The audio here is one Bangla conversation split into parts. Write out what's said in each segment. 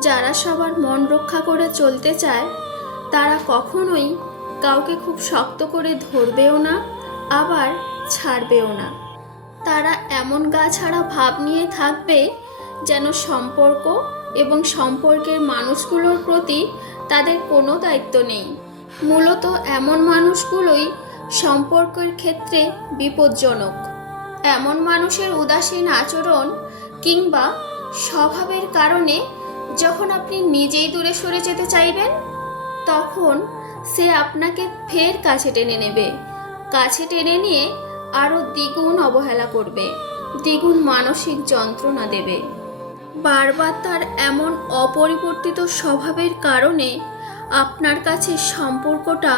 যারা সবার মন রক্ষা করে চলতে চায় তারা কখনোই কাউকে খুব শক্ত করে ধরবেও না, আবার ছাড়বেও না। তারা এমন গা ছাড়া ভাব নিয়ে থাকবে যেন সম্পর্ক এবং সম্পর্কের মানুষগুলোর প্রতি তাদের কোনো দায়িত্ব নেই। মূলত এমন মানুষগুলোই সম্পর্কের ক্ষেত্রে বিপজ্জনক। এমন মানুষের উদাসীন আচরণ কিংবা স্বভাবের কারণে যখন আপনি নিজেই দূরে সরে যেতে চাইবেন, তখন সে আপনাকে ফের কাছে টেনে নেবে। কাছে টেনে নিয়ে আরও দ্বিগুণ অবহেলা করবে, দ্বিগুণ মানসিক যন্ত্রণা দেবে। বারবার তার এমন অপরিবর্তিত স্বভাবের কারণে আপনার কাছে সম্পর্কটা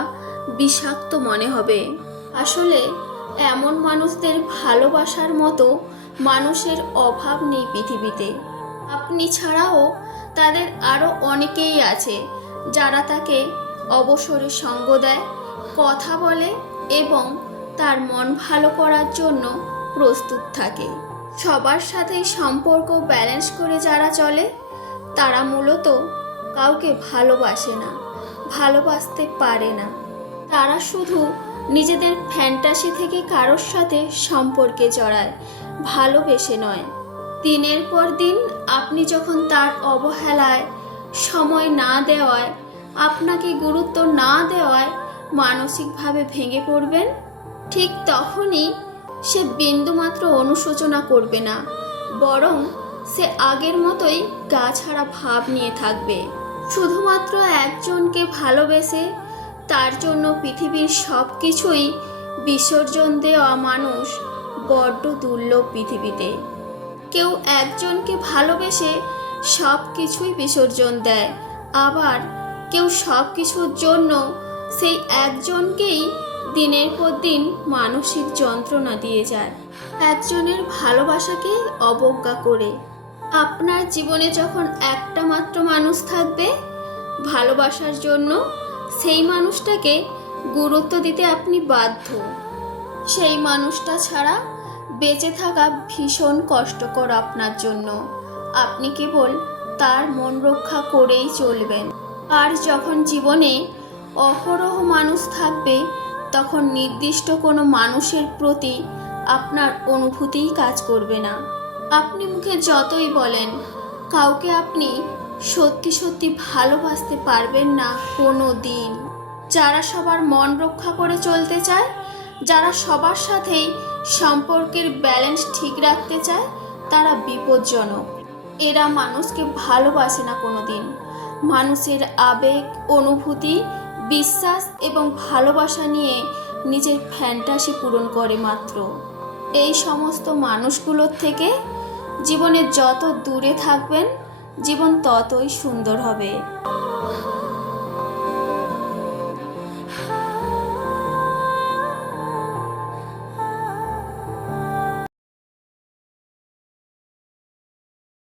বিষাক্ত মনে হবে। আসলে এমন মানুষদের ভালোবাসার মতো মানুষের অভাব নেই পৃথিবীতে। আপনি ছাড়াও তাদের আরও অনেকেই আছে যারা তাকে অবসরে সঙ্গ দেয়, কথা বলে এবং তার মন ভালো করার জন্য প্রস্তুত থাকে। সবার সাথেই সম্পর্ক ব্যালেন্স করে যারা চলে তারা মূলত কাউকে ভালোবাসে না, ভালোবাসতে পারে না। তারা শুধু নিজেদের ফ্যান্টাসি থেকে কারোর সাথে সম্পর্কে জড়ায়, ভালোবেসে নয়। দিনের পর দিন আপনি যখন তার অবহেলায়, সময় না দেওয়ায়, আপনাকে গুরুত্ব না দেওয়ায় মানসিকভাবে ভেঙে পড়বেন, ঠিক তখনই সে বিন্দুমাত্র অনুশোচনা করবে না, বরং সে আগের মতোই গা ছাড়া ভাব নিয়ে থাকবে। শুধুমাত্র একজনকে ভালোবেসে তার জন্য পৃথিবীর সব কিছুই বিসর্জন দেওয়া মানুষ বড্ড দুর্লভ পৃথিবীতে। কেউ একজনকে ভালোবেসে সব কিছুই বিসর্জন দেয়, আবার কেউ সব কিছুর জন্য সেই একজনকেই দিনের পর দিন মানসিক যন্ত্রণা দিয়ে যায়, একজনের ভালোবাসাকে অবজ্ঞা করে। আপনার জীবনে যখন একটা মাত্র মানুষ থাকবে ভালোবাসার জন্য, সেই মানুষটাকে গুরুত্ব দিতে আপনি বাধ্য। সেই মানুষটা ছাড়া বেঁচে থাকা ভীষণ কষ্টকর আপনার জন্য। আপনি কেবল তার মন রক্ষা করেই চলবেন। আর যখন জীবনে অহরহ মানুষ থাকবে তখন নির্দিষ্ট কোনো মানুষের প্রতি আপনার অনুভূতিই কাজ করবে না। আপনি মুখে যতই বলেন কাউকে আপনি সত্যি সত্যি ভালোবাসতে পারবেন না কোনো দিন। যারা সবার মন রক্ষা করে চলতে চায়, যারা সবার সাথেই সম্পর্কের ব্যালেন্স ঠিক রাখতে চায়, তারা বিপজ্জনক। এরা মানুষকে ভালোবাসে না কোনো দিন। মানুষের আবেগ, অনুভূতি, বিশ্বাস এবং ভালোবাসা নিয়ে নিজের ফ্যান্টাসি পূরণ করে মাত্র। এই সমস্ত মানুষগুলোর থেকে জীবনে যত দূরে থাকবেন জীবন ততই সুন্দর হবে।